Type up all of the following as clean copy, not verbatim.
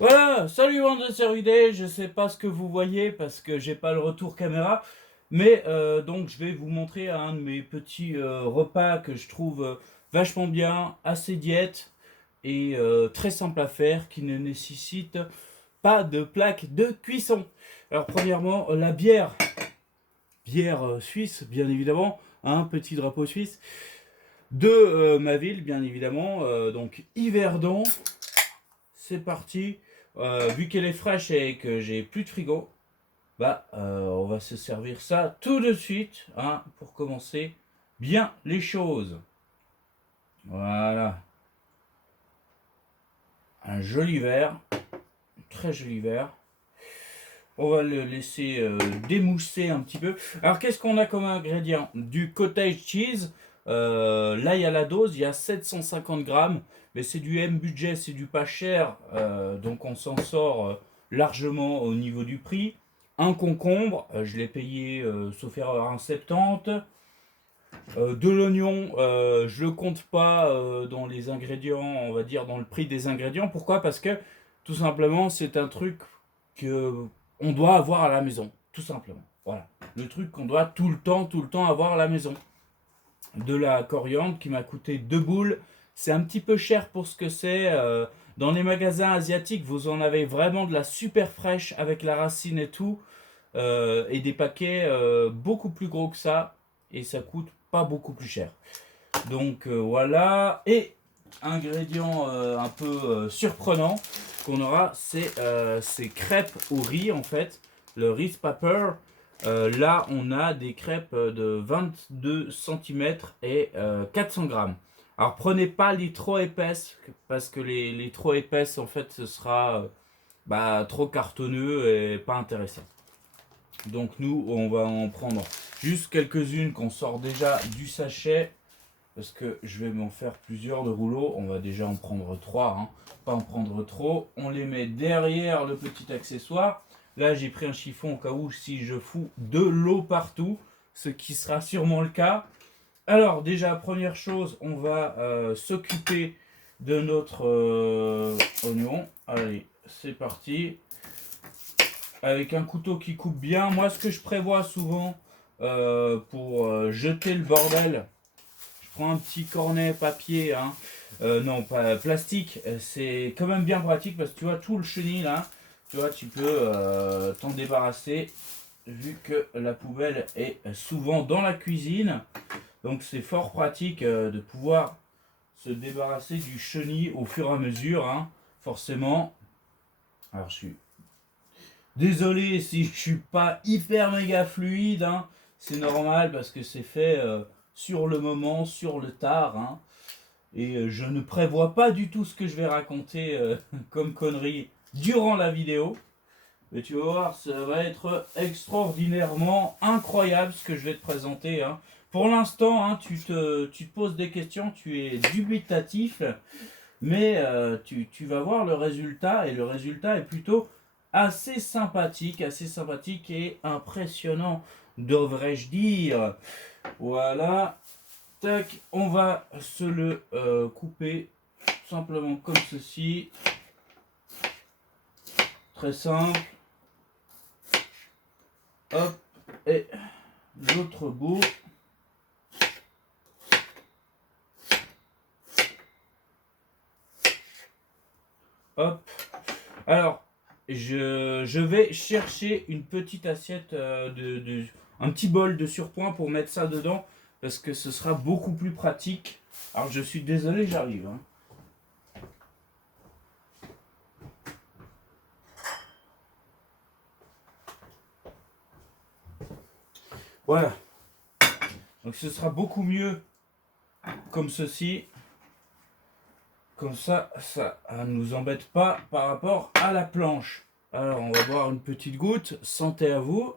Voilà, salut bande de cervidés, je sais pas ce que vous voyez parce que j'ai pas le retour caméra, mais donc je vais vous montrer un de mes petits repas que je trouve vachement bien, assez diète et très simple à faire, qui ne nécessite pas de plaque de cuisson. Alors premièrement, la bière suisse bien évidemment, un petit drapeau suisse, de ma ville bien évidemment, donc Yverdon. C'est parti. Vu qu'elle est fraîche et que j'ai plus de frigo, on va se servir ça tout de suite, hein, pour commencer bien les choses. Voilà. Un joli verre, très joli verre. On va le laisser démousser un petit peu. Alors, qu'est-ce qu'on a comme ingrédient? Du cottage cheese. Là, il y a la dose, il y a 750 grammes. Mais c'est du M-budget, c'est du pas cher. Donc, on s'en sort largement au niveau du prix. Un concombre, je l'ai payé, sauf erreur, 1,70. De l'oignon, je le compte pas dans les ingrédients, on va dire dans le prix des ingrédients. Pourquoi? Parce que tout simplement, c'est un truc que on doit avoir à la maison, tout simplement. Voilà, le truc qu'on doit tout le temps avoir à la maison. De la coriandre qui m'a coûté 2 boules. C'est un petit peu cher pour ce que c'est. Dans les magasins asiatiques, vous en avez vraiment de la super fraîche avec la racine et tout. Et des paquets beaucoup plus gros que ça. Et ça coûte pas beaucoup plus cher. Donc voilà. Et ingrédient un peu surprenant qu'on aura, c'est ces crêpes au riz en fait. Le rice paper. Là, on a des crêpes de 22 cm et 400 grammes. Alors, prenez pas les trop épaisses, parce que les trop épaisses, en fait, ce sera trop cartonneux et pas intéressant. Donc, nous, on va en prendre juste quelques-unes qu'on sort déjà du sachet, parce que je vais m'en faire plusieurs de rouleaux. On va déjà en prendre 3, hein. Pas en prendre trop. On les met derrière le petit accessoire. Là, j'ai pris un chiffon au cas où si je fous de l'eau partout, ce qui sera sûrement le cas. Alors, déjà, première chose, on va s'occuper de notre oignon. Allez, c'est parti. Avec un couteau qui coupe bien. Moi, ce que je prévois souvent pour jeter le bordel, je prends un petit cornet papier, hein. Non, pas plastique. C'est quand même bien pratique parce que tu vois, tout le chenil là, tu vois, tu peux t'en débarrasser vu que la poubelle est souvent dans la cuisine. Donc c'est fort pratique de pouvoir se débarrasser du chenil au fur et à mesure, hein, forcément. Alors je suis désolé si je suis pas hyper méga fluide, hein. C'est normal parce que c'est fait sur le moment, sur le tard, hein. Et je ne prévois pas du tout ce que je vais raconter comme connerie durant la vidéo. Mais tu vas voir, ça va être extraordinairement incroyable ce que je vais te présenter, hein. Pour l'instant, hein, tu te poses des questions, tu es dubitatif, mais tu vas voir le résultat, et le résultat est plutôt assez sympathique et impressionnant, devrais-je dire. Voilà, tac, on va se le couper simplement comme ceci. Très simple. Hop, et l'autre bout. Hop. Alors, je vais chercher une petite assiette, un petit bol de surpoint pour mettre ça dedans, parce que ce sera beaucoup plus pratique. Alors, je suis désolé, j'arrive, hein. Voilà. Donc, ce sera beaucoup mieux comme ceci. Comme ça ne nous embête pas par rapport à la planche. Alors, on va boire une petite goutte. Santé à vous.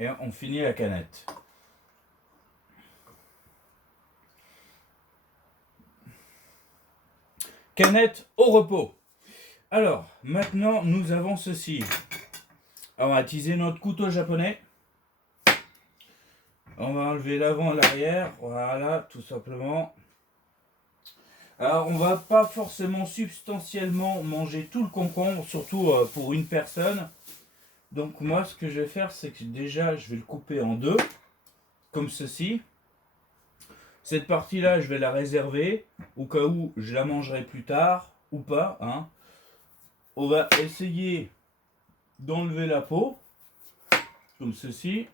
Et on finit la canette. Canette au repos. Alors, maintenant, nous avons ceci. Alors, on va utiliser notre couteau japonais. On va enlever l'avant et l'arrière. Voilà, tout simplement. Alors, on va pas forcément substantiellement manger tout le concombre, surtout pour une personne. Donc moi, ce que je vais faire, c'est que déjà, je vais le couper en deux, comme ceci. Cette partie-là, je vais la réserver, au cas où je la mangerai plus tard, ou pas. Hein. On va essayer d'enlever la peau, comme ceci.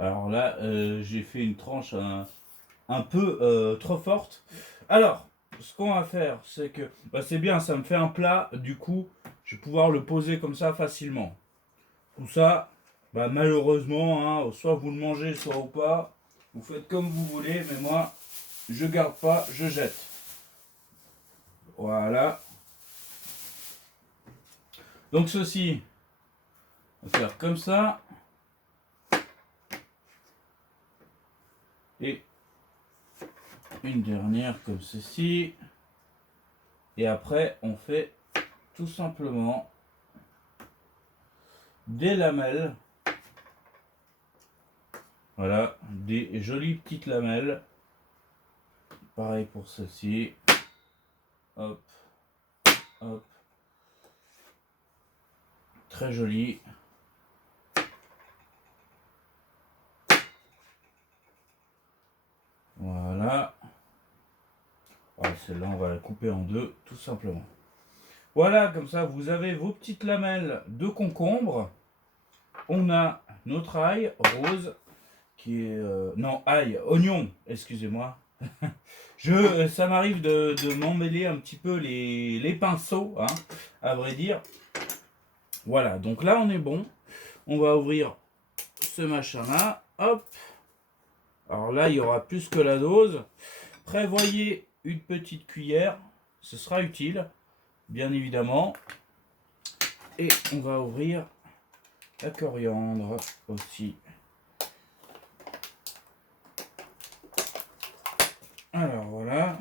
Alors là, j'ai fait une tranche un peu trop forte. Alors, ce qu'on va faire, c'est que bah, c'est bien, ça me fait un plat. Du coup, je vais pouvoir le poser comme ça facilement. Tout ça, bah, malheureusement, hein, soit vous le mangez, soit ou pas. Vous faites comme vous voulez, mais moi, je garde pas, je jette. Voilà. Donc ceci, on va faire comme ça. Et une dernière comme ceci. Et après, on fait tout simplement des lamelles. Voilà, des jolies petites lamelles. Pareil pour ceci. Hop, hop. Très joli. Voilà. Celle-là, on va la couper en deux, tout simplement. Voilà, comme ça, vous avez vos petites lamelles de concombre. On a notre ail rose, qui est... non, ail, oignon, excusez-moi. Ça m'arrive de m'emmêler un petit peu les pinceaux, hein, à vrai dire. Voilà, donc là, on est bon. On va ouvrir ce machin-là. Hop. Alors là, il y aura plus que la dose. Prévoyez une petite cuillère. Ce sera utile, bien évidemment. Et on va ouvrir la coriandre aussi. Alors voilà.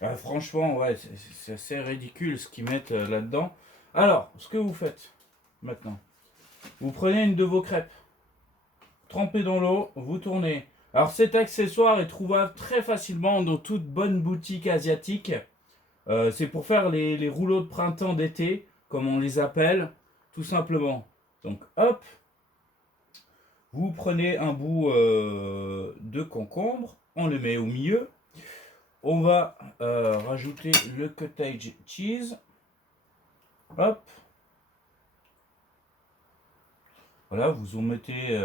Ah, franchement, ouais, c'est assez ridicule ce qu'ils mettent là-dedans. Alors, ce que vous faites maintenant, vous prenez une de vos crêpes, trempez dans l'eau, vous tournez. Alors cet accessoire est trouvable très facilement dans toute bonne boutique asiatique. C'est pour faire les rouleaux de printemps d'été, comme on les appelle, tout simplement. Donc hop, vous prenez un bout de concombre, on le met au milieu. On va rajouter le cottage cheese. Hop. Voilà, vous en mettez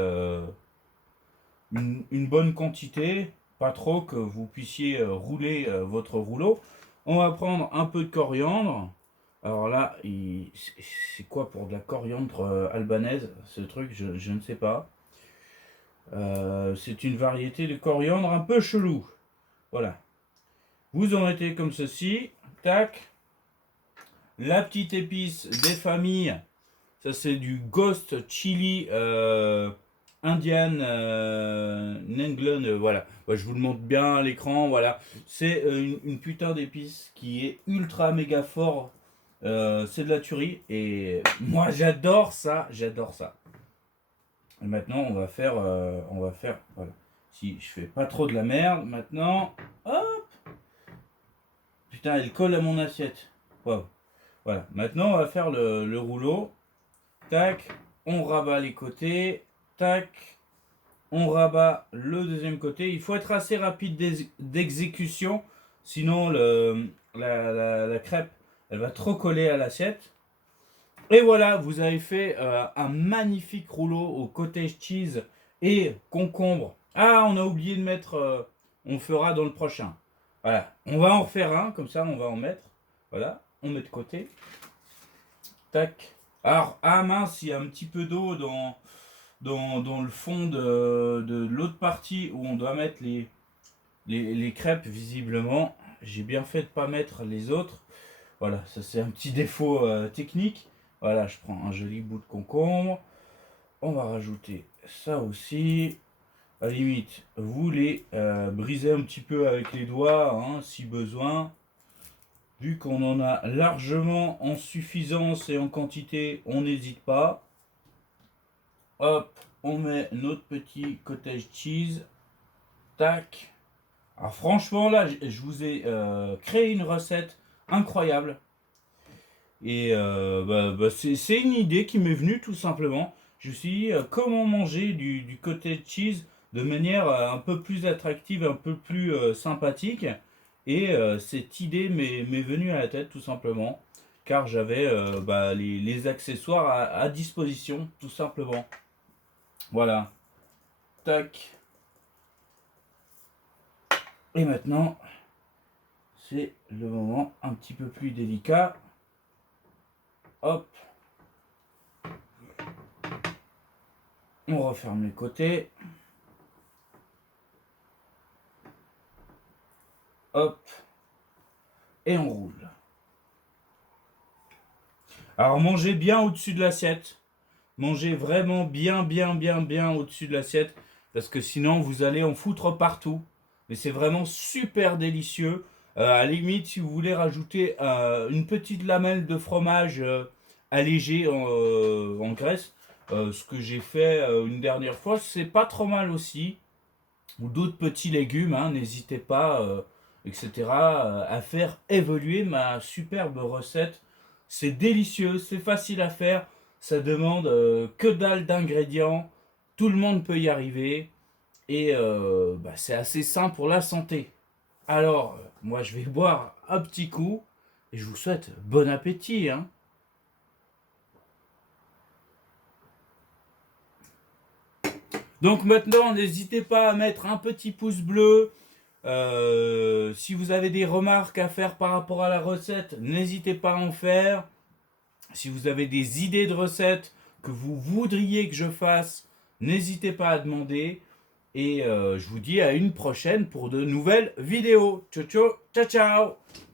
une bonne quantité, pas trop que vous puissiez rouler votre rouleau. On va prendre un peu de coriandre. Alors là, c'est quoi pour de la coriandre albanaise, ce truc, je ne sais pas. C'est une variété de coriandre un peu chelou. Voilà. Vous en mettez comme ceci. Tac. La petite épice des familles. Ça, c'est du Ghost Chili Indian Nenglen. Voilà. Ouais, je vous le montre bien à l'écran. Voilà. C'est une putain d'épice qui est ultra méga fort. C'est de la tuerie. Et moi, j'adore ça. J'adore ça. Et maintenant, on va faire. Voilà. Si je fais pas trop de la merde, maintenant. Hop. Putain, elle colle à mon assiette. Wow. Voilà. Maintenant, on va faire le rouleau. Tac, on rabat les côtés, tac, on rabat le deuxième côté. Il faut être assez rapide d'exécution, sinon la crêpe, elle va trop coller à l'assiette. Et voilà, vous avez fait un magnifique rouleau au cottage cheese et concombre. Ah, on a oublié de mettre, on fera dans le prochain. Voilà, on va en refaire un, comme ça on va en mettre. Voilà, on met de côté. Tac. Alors, ah mince, il y a un petit peu d'eau dans le fond de l'autre partie où on doit mettre les crêpes, visiblement. J'ai bien fait de ne pas mettre les autres. Voilà, ça c'est un petit défaut technique. Voilà, je prends un joli bout de concombre. On va rajouter ça aussi. À la limite, vous les brisez un petit peu avec les doigts, hein, si besoin. Vu qu'on en a largement en suffisance et en quantité, on n'hésite pas. Hop, on met notre petit cottage cheese. Tac. Alors franchement, là, je vous ai créé une recette incroyable. Et c'est une idée qui m'est venue tout simplement. Je me suis dit comment manger du cottage cheese de manière un peu plus attractive, un peu plus sympathique. Et cette idée m'est venue à la tête tout simplement. Car j'avais les accessoires à disposition tout simplement. Voilà. Tac. Et maintenant, c'est le moment un petit peu plus délicat. Hop. On referme les côtés. Hop. Et on roule. Alors mangez bien au-dessus de l'assiette. Mangez vraiment bien au-dessus de l'assiette. Parce que sinon vous allez en foutre partout. Mais c'est vraiment super délicieux. À la limite, si vous voulez rajouter une petite lamelle de fromage allégé en graisse, ce que j'ai fait une dernière fois, c'est pas trop mal aussi. Ou d'autres petits légumes, hein, n'hésitez pas, etc., à faire évoluer ma superbe recette. C'est délicieux, c'est facile à faire, ça demande que dalle d'ingrédients, tout le monde peut y arriver, et c'est assez sain pour la santé. Alors, moi je vais boire un petit coup, et je vous souhaite bon appétit, hein. Donc maintenant, n'hésitez pas à mettre un petit pouce bleu. Si vous avez des remarques à faire par rapport à la recette, n'hésitez pas à en faire. Si vous avez des idées de recettes que vous voudriez que je fasse, n'hésitez pas à demander. Et je vous dis à une prochaine pour de nouvelles vidéos. Ciao ciao, ciao ciao.